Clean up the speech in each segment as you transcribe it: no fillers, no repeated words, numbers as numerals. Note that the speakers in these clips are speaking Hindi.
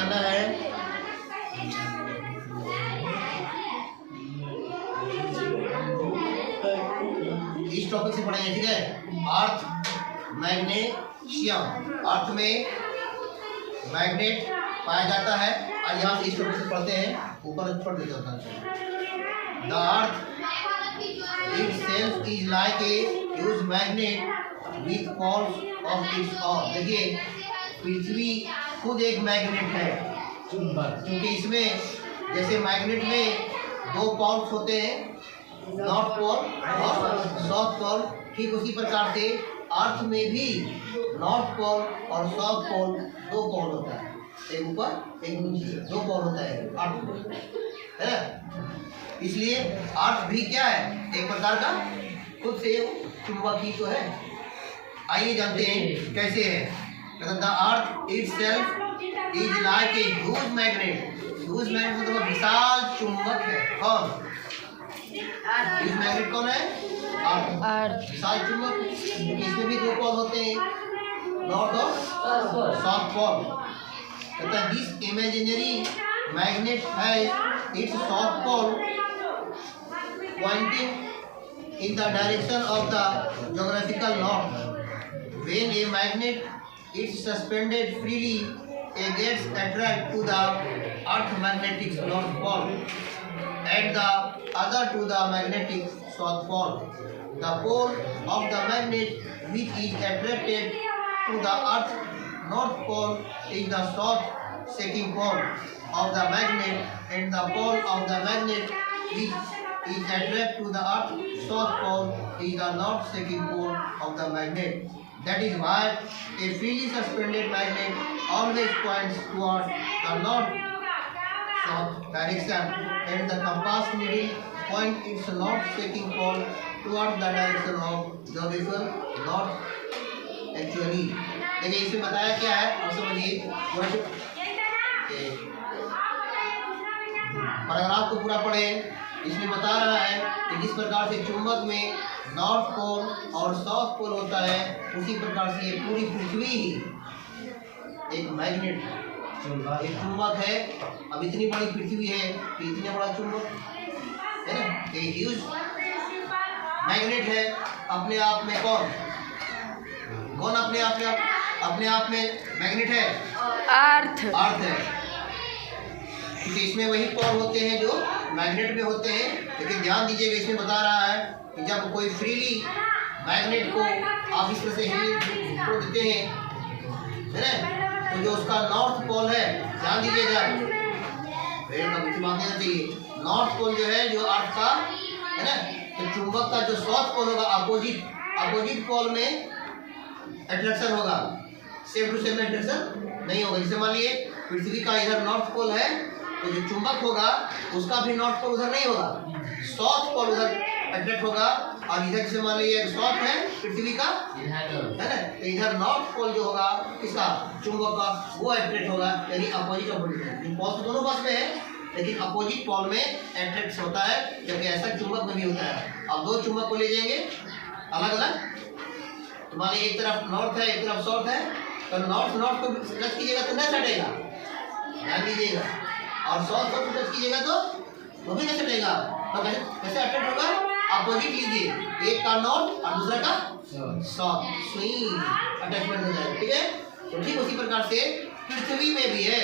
जाना है इस टॉपिक से पढ़ेंगे, ठीक है। अर्थ मैग्नेशियम, अर्थ में मैग्नेट पाया जाता है। और यहाँ से इस टॉपिक से पढ़ते हैं, ऊपर पढ़ देते हैं। The earth itself is like a huge magnet with poles of its own। देखिए, पृथ्वी खुद एक मैग्नेट है, क्योंकि इसमें जैसे मैग्नेट में दो पोल्स होते हैं, नॉर्थ पोल और साउथ पोल, ठीक उसी प्रकार से अर्थ में भी नॉर्थ पोल और साउथ पोल दो पोल होता है, एक ऊपर एक नीचे, दो पोल होता है अर्थ में, है ना। इसलिए अर्थ भी क्या है, एक प्रकार का खुद से चुंबक ही तो है। आइए जानते हैं कैसे है। The earth itself is like a huge magnet. Huge magnet मतलब विशाल चुंबक है। कौन ह्यूज मैग्नेट कौन है? अर्थ, विशाल चुंबक। इसमें भी दो पोल होते हैं, नॉर्थ और south pole. This imaginary magnet है it's south pole pointing in the direction of the geographical north. When a magnet is suspended freely, it gets attracted to the earth magnetic north pole and the other to the magnetic south pole. The pole of the magnet which is attracted to the earth north pole is the south shaking pole of the magnet, and the pole of the magnet which is attracted to the earth south pole is the north shaking pole of the magnet. That is why a freely suspended magnet always points toward the north south direction, and the compass needle point its north shaking pole toward the direction of the visual north actually। देखिए इसमें बताया क्या है, और समझिए। पैराग्राफ को पूरा पढ़े। इसमें बता रहा है कि जिस प्रकार से चुंबक में नॉर्थ पोल और साउथ पोल होता है, उसी प्रकार से ये पूरी पृथ्वी ही एक मैग्नेट एक चुंबक है। अब इतनी बड़ी पृथ्वी है कि इतना बड़ा चुंबक है ना, एक ह्यूज मैग्नेट है। अपने आप में कौन अपने आप में मैग्नेट है? अर्थ है, क्योंकि इसमें वही पोल होते हैं जो मैग्नेट में होते हैं। लेकिन ध्यान दीजिएगा, इसमें बता रहा है कि जब कोई फ्रीली मैग्नेट को आप इस तरह से हिल देते हैं, है ना, तो जो उसका नॉर्थ पोल है, ध्यान दीजिएगा, नॉर्थ पोल जो है जो अर्थ का है ना, तो चुंबक का जो साउथ पोल होगा अपोजिट पोल में अट्रैक्शन होगा, सेम टू सेम अट्रैक्शन नहीं होगा। जैसे मान लिए पृथ्वी का इधर नॉर्थ पोल है, तो जो चुंबक होगा उसका भी नॉर्थ पोल उधर नहीं होगा, साउथ पोल उधर अट्रैक्ट होगा। और इधर जैसे मान लीजिए साउथ है पृथ्वी का, है ना, तो इधर नॉर्थ पोल जो होगा किसका, चुंबक का, वो अट्रैक्ट होगा, यानी अपोजिट पोल तो दोनों पास में है, लेकिन अपोजिट पोल में अट्रैक्ट होता है, जबकि ऐसा चुंबक में भी होता है। अब दो चुंबक को ले जाएंगे अलग अलग, तो मान लीजिए एक तरफ नॉर्थ है एक तरफ साउथ है, तो नॉर्थ को टच कीजिएगा तो नहीं सटेगा, ध्यान दीजिएगा, और साउथ को टच कीजिएगा तो वो भी नहीं सटेगा। तो कैसे अट्रैक्ट होगा, अपोजिट लीजिए, एक का नॉर्थ और दूसरा का साउथ, स्विंग अटैचमेंट हो जाएगा, ठीक है। तो ठीक उसी प्रकार से पृथ्वी में भी है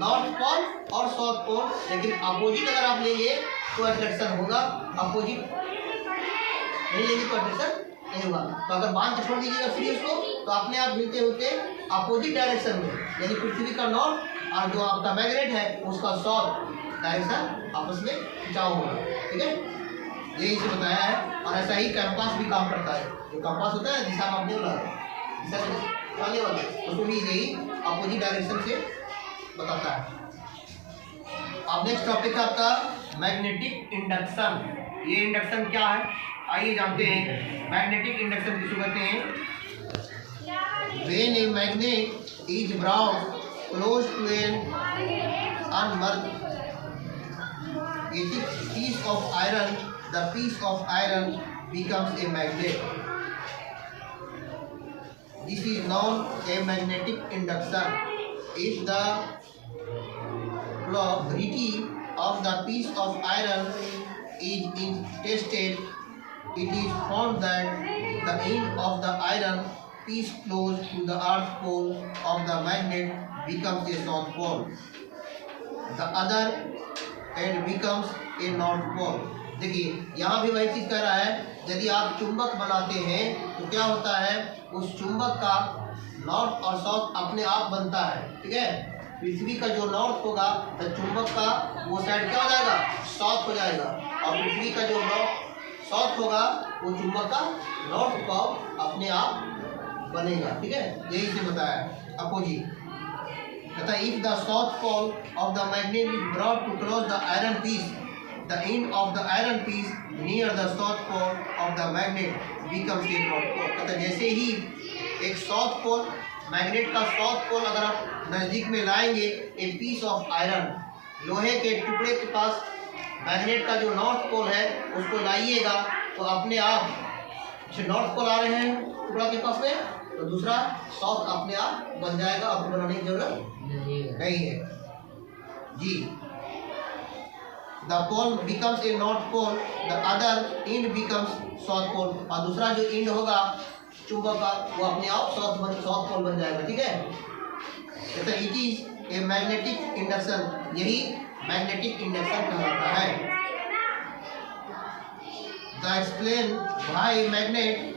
नॉर्थ पोल और साउथ पोल, लेकिन अपोजिट अगर आप लेंगे तो अट्रैक्शन होगा, अपोजिट नहीं लेंगे तो अट्रैक्शन नहीं होगा। तो अगर बांध के छोड़ दीजिएगा फ्री उसको, तो अपने आप मिलते होते अपोजिट डायरेक्शन में, यानी पृथ्वी का नॉर्थ और जो आपका मैग्नेट है उसका साउथ डायरेक्शन आपस में खिंचाव होगा, ठीक है। यही से बताया है। और ऐसा ही कंपास भी काम करता है, जो कंपास होता है दिशा मापने वाला, दिशा मापने वाला, उसको भी यही अपोजिट डायरेक्शन से बताता है। अब नेक्स्ट टॉपिक है आपका मैग्नेटिक इंडक्शन। ये इंडक्शन क्या है, आइए जानते हैं। मैग्नेटिक इंडक्शन किसको कहते हैं? When a magnet is brought close to an unmarked piece of iron, the piece of iron becomes a magnet. This is known a magnetic induction. If the Purity of the piece of iron is tested, it is found that the end of the iron piece close to the earth pole of the magnet becomes a south pole. The other end becomes a north pole. देखिए यहाँ भी वही चीज कह रहा है, यदि आप चुंबक बनाते हैं तो क्या होता है, उस चुंबक का नॉर्थ और साउथ अपने आप बनता है, ठीक है। पृथ्वी का जो नॉर्थ होगा तो चुंबक का वो साइड क्या हो जाएगा, साउथ हो जाएगा, और पृथ्वी का जो साउथ होगा वो चुंबक का नॉर्थ पोल अपने आप बनेगा, ठीक है। यही से बताया अपोजिट। कहता है if the south pole of the magnet is brought to cross the iron piece, the end of the iron piece near the south pole of the magnet becomes a north pole. कहता है जैसे ही एक साउथ पोल, मैग्नेट का साउथ पोल अगर आप नज़दीक में लाएंगे, ए पीस ऑफ आयरन, लोहे के टुकड़े के पास मैग्नेट का जो नॉर्थ पोल है उसको लाइएगा तो अपने आप नॉर्थ पोल आ रहे हैं टुकड़ा के पास में, तो दूसरा साउथ अपने आप बन जाएगा, आपको बनाने की जरूरत नहीं है जी। The pole becomes a north pole, the other end becomes south pole, और दूसरा जो एंड होगा चुंबक का वो अपने आप साउथ पोल बन जाएगा, ठीक है। तो it is a magnetic induction, यही मैग्नेटिक इंडक्शन कहलाता है। The explain why magnet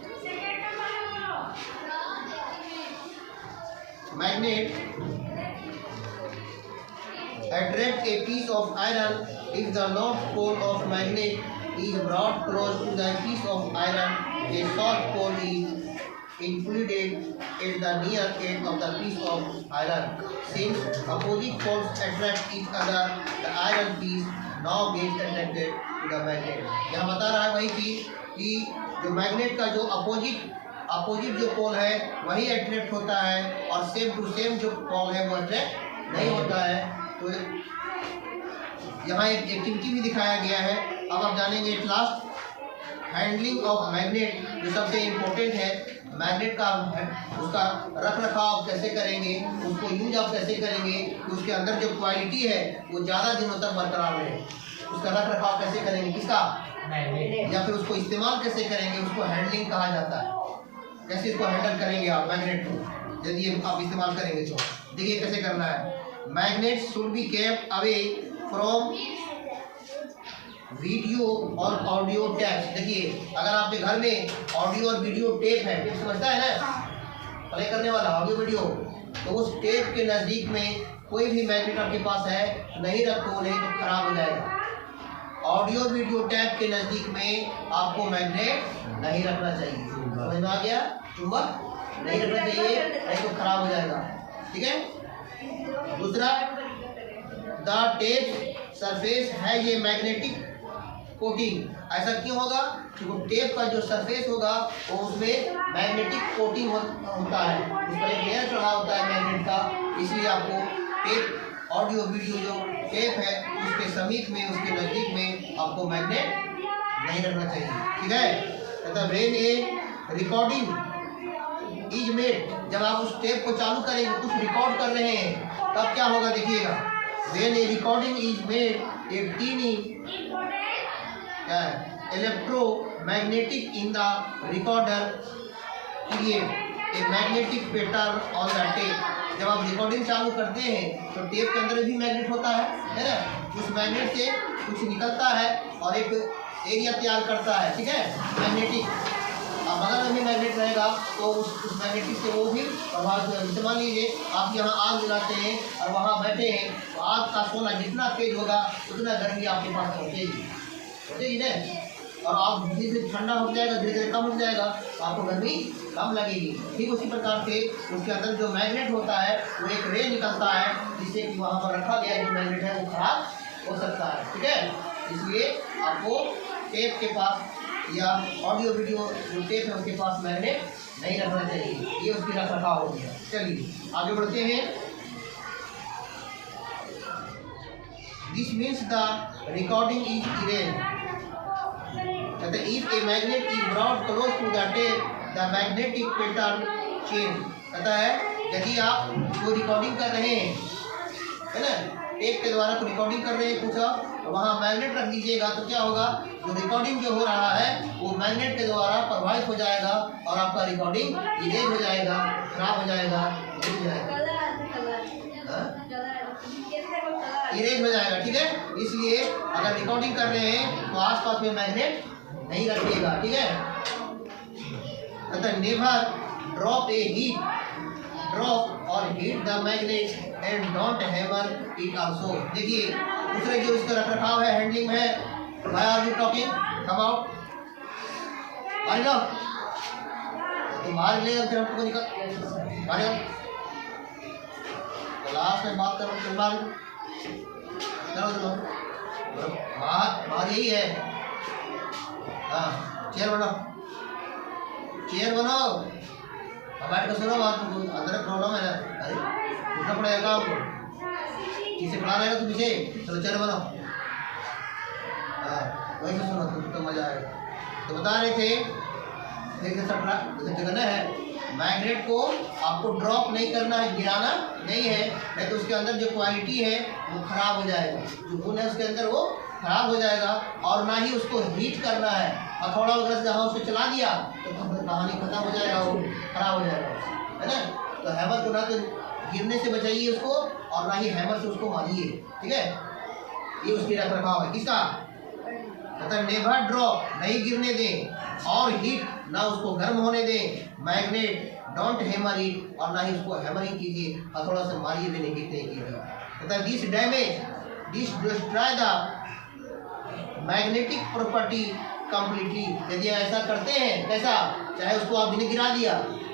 attract a piece of iron if the north pole of magnet is brought close to the piece of iron, a south pole is included at the near end of the piece of iron. Since opposite poles attract each other, the iron piece now gets attracted to the magnet. यहाँ बता रहा है वही चीज कि जो मैग्नेट का जो अपोजिट जो पोल है वही अट्रैक्ट होता है, और सेम टू सेम जो पोल है वो अट्रैक्ट नहीं होता है। तो यहाँ एक एक्टिविटी भी दिखाया गया है। अब आप जानेंगे at last handling of magnet, जो सबसे इम्पोर्टेंट है। मैग्नेट का उसका रख रखाव कैसे करेंगे, उसको यूज आप कैसे करेंगे कि उसके अंदर जो क्वालिटी है वो ज़्यादा दिनों तक बरकरार रहे। उसका रख रखाव कैसे करेंगे, किसका, या फिर उसको इस्तेमाल कैसे करेंगे, उसको हैंडलिंग कहा जाता है। कैसे इसको हैंडल करेंगे आप मैग्नेट को, यदि आप इस्तेमाल करेंगे तो देखिए कैसे करना है। Magnet should be kept away from video और ऑडियो टैप्स। देखिए अगर आपके घर में ऑडियो और वीडियो टेप है, टेप समझता है ना, प्ले करने वाला ऑडियो वीडियो, तो उस टेप के नज़दीक में कोई भी मैग्नेट आपके पास है नहीं रखो, नहीं तो खराब हो जाएगा। ऑडियो वीडियो टैप के नज़दीक में आपको मैग्नेट नहीं रखना चाहिए, समझ में आ गया। चुंबक नहीं रखना चाहिए, नहीं तो खराब हो जाएगा, ठीक है। दूसरा, द टेप सरफेस है ये मैग्नेटिक कोटिंग। ऐसा क्यों होगा, क्योंकि टेप का जो सरफेस होगा वो उसमें मैग्नेटिक कोटिंग होता है, उस पर एक लेयर चढ़ा होता है मैग्नेट का, इसलिए आपको टेप, ऑडियो वीडियो जो टेप है उसके समीप में, उसके नज़दीक में आपको मैग्नेट नहीं रखना चाहिए, ठीक है। मतलब when a recording is made, जब आप उस टेप को चालू करेंगे, कुछ रिकॉर्ड कर रहे हैं, तब क्या होगा देखिएगा। When a recording is made a tiny electromagnetic in the recorder create a magnetic pattern on the tape। जब आप रिकॉर्डिंग चालू करते हैं तो टेप के अंदर भी मैग्नेट होता है ना, उस मैग्नेट से कुछ निकलता है और एक एरिया तैयार करता है, ठीक है, मैग्नेटिक। अब बगल में भी मैग्नेट रहेगा तो उस मैग्नेटिक से वो भी प्रभावित होगा। मान लीजिए आप यहाँ आग जलाते हैं और वहाँ बैठे हैं, तो आग का शोला जितना तेज होगा उतना गर्मी आपके पास पहुँचेगी ना, और आप धीरे धीरे ठंडा हो जाएगा, धीरे धीरे कम हो जाएगा, तो आपको गर्मी कम लगेगी। ठीक उसी प्रकार से उसके अंदर जो मैग्नेट होता है वो एक रे निकलता है, जिससे कि वहाँ पर रखा गया जो मैग्नेट है वो खराब हो सकता है, ठीक है। इसलिए आपको टेप के पास या ऑडियो वीडियो जो टेप है उसके पास मैग्नेट नहीं रखना चाहिए, ये उसकी रख रखाव हो गया। चलिए आगे बढ़ते हैं। This means the recording is erase. If a magnet is brought close to the tape, the magnetic pattern change। कहता है यदि आप वो रिकॉर्डिंग कर रहे हैं, है ना, टेप के द्वारा कोई रिकॉर्डिंग कर रहे हैं कुछ, वहाँ मैग्नेट रख दीजिएगा तो क्या होगा, जो रिकॉर्डिंग जो हो रहा है वो मैग्नेट के द्वारा प्रभावित हो जाएगा और आपका रिकॉर्डिंग इरेज हो जाएगा, खराब हो जाएगा, इरेज हो जाएगा। ठीक है, इसलिए अगर रिकॉर्डिंग कर रहे हैं तो आसपास में मैग्नेट नहीं रखिएगा। ठीक है, never drop a heat drop और heat the magnet and don't hammer it also. देखिए दूसरे जो इसका रख रखाव है, हैंडलिंग है, why are you talking, come out, बाहर जाओ, तुम बाहर ले फिर हमको निकल, बाहर जाओ, क्लास में बात करो, तुम बाहर चलो चलो, बाहर यही है। हाँ चेयर बनाओ, चेयर बनाओ, बैठ कर सुनो बात, अंदर प्रॉब्लम है ना, अरे उठना पड़ेगा आपको, किसे पढ़ा रहेगा तो पीछे, चलो चेयर बनाओ। हाँ वही से सुनो तो मजा आएगा। तो बता रहे थे जगह है, मैग्नेट को आपको ड्रॉप नहीं करना है, गिराना नहीं है, नहीं तो उसके अंदर जो क्वालिटी है वो खराब हो जाएगा, जो गुण है उसके अंदर वो खराब हो जाएगा। और ना ही उसको हीट करना है, और थोड़ा वगैरह से जहाँ उसको चला दिया तो कहानी खत्म हो जाएगा, वो खराब हो जाएगा, है ना। तो हैमर को ना तो गिरने से बचाइए उसको, और ना ही हैमर से उसको मारिए। ठीक है, ये उसकी रख रखाव है किसका, मतलब नेवर ड्रॉप, नहीं गिरने दें, और हीट ना उसको गर्म होने दें मैग्नेट, डोंट हैमर इट, और ना ही उसको हैमरिंग कीजिए, और थोड़ा सा मारिए भी नहीं, हीट नहीं कीजिए। मतलब this damage, this destroy the magnetic property completely. यदि ऐसा करते हैं, कैसा, चाहे उसको आपने गिरा दिया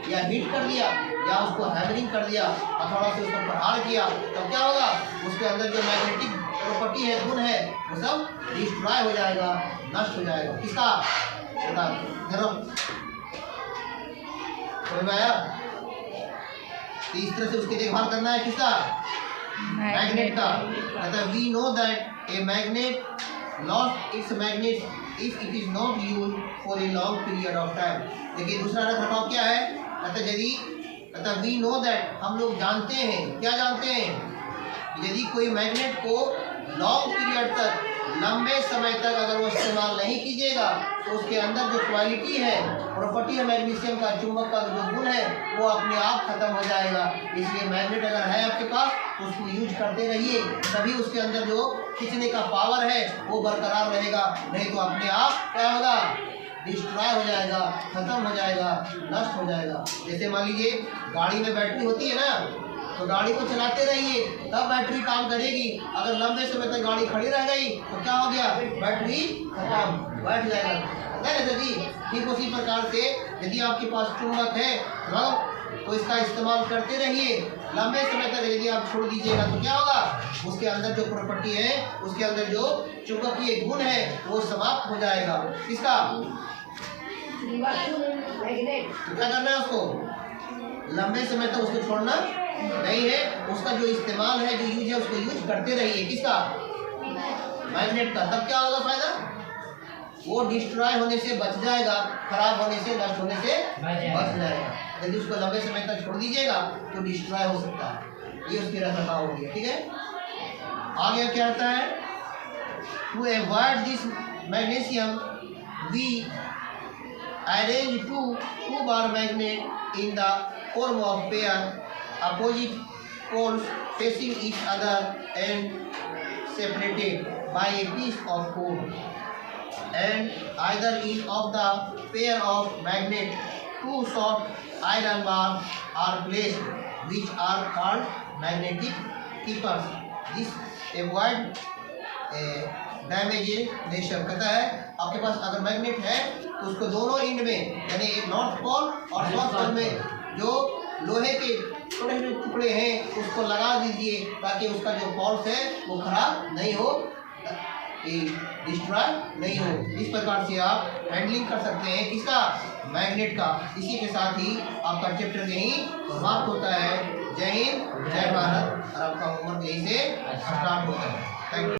या हीट कर दिया या उसको हैमरिंग कर दिया और थोड़ा सा उसको प्रहार किया, तो क्या होगा, उसके अंदर जो मैग्नेटिक प्रॉपर्टी है, गुण है, वो सब डिस्ट्रॉय हो जाएगा, नष्ट हो जाएगा। किसका, समझ में आया। तो इस तरह से उसकी देखभाल करना है, किसका, मैग्नेट का। मतलब we know that a magnet lost its magnet if it is not used for a long period of time. देखिए दूसरा रख रखाव क्या है, मतलब वी नो दैट, हम लोग जानते हैं, क्या जानते हैं, यदि कोई मैग्नेट को लॉन्ग पीरियड तक, लंबे समय तक अगर वो इस्तेमाल नहीं कीजिएगा तो उसके अंदर जो क्वालिटी है, प्रॉपर्टी है मैग्नीशियम का, चुंबक का जो गुण है, वो अपने आप खत्म हो जाएगा। इसलिए मैग्नेट अगर है आपके पास तो उसको यूज करते रहिए, तभी उसके अंदर जो खींचने का पावर है वो बरकरार रहेगा, नहीं तो अपने आप क्या होगा, डिस्ट्रॉय हो जाएगा, खत्म हो जाएगा, नष्ट हो जाएगा। जैसे मान लीजिए गाड़ी में बैटरी होती है ना, तो गाड़ी को चलाते रहिए तब बैटरी काम करेगी। अगर लंबे समय तक गाड़ी खड़ी रह गई तो क्या हो गया, बैटरी खत्म, बैठ जाएगा। जी ठीक उसी प्रकार से यदि आपके पास चुंबक है तो इसका इस्तेमाल करते रहिए, लंबे समय तक यदि आप छोड़ दीजिएगा तो क्या होगा, उसके अंदर जो प्रॉपर्टी है, उसके अंदर जो चुंबकीय गुण है वो समाप्त हो जाएगा। किसका, तो क्या करना है, उसको लंबे समय तक उसको छोड़ना नहीं है, उसका जो इस्तेमाल है, जो यूज है, उसको यूज करते रहिए। किसका, मैग्नेट का। तब क्या होगा फायदा, वो डिस्ट्रॉय होने से बच जाएगा, खराब होने से, नष्ट होने से बच जाएगा। यदि उसको लंबे समय तक छोड़ दीजिएगा तो डिस्ट्रॉय हो सकता है। ये उसकी रखरखाव होगी। ठीक है, आगे क्या आता है, to avoid this magnesium we arrange two bar magnet in the form of pair opposite poles facing each other and separated by a piece of cord, and either end of the pair of magnet two short iron bars are placed, which are called magnetic keepers. This avoid डैमेजेशन। कहता है आपके पास अगर मैग्नेट है तो उसको दोनों एंड में, यानी एक नॉर्थ पोल और साउथ पोल में जो लोहे के छोटे छोटे टुकड़े हैं उसको लगा दीजिए, ताकि उसका जो पॉल्स है वो खराब नहीं हो, डिस्ट्रॉय नहीं हो। इस प्रकार से आप हैंडलिंग कर सकते हैं किसका, मैग्नेट का। इसी के साथ ही आपका चैप्टर यहीं समाप्त होता है। जय हिंद, जय भारत। और आपका होमवर्क यहीं से स्टार्ट होता है। Thank you.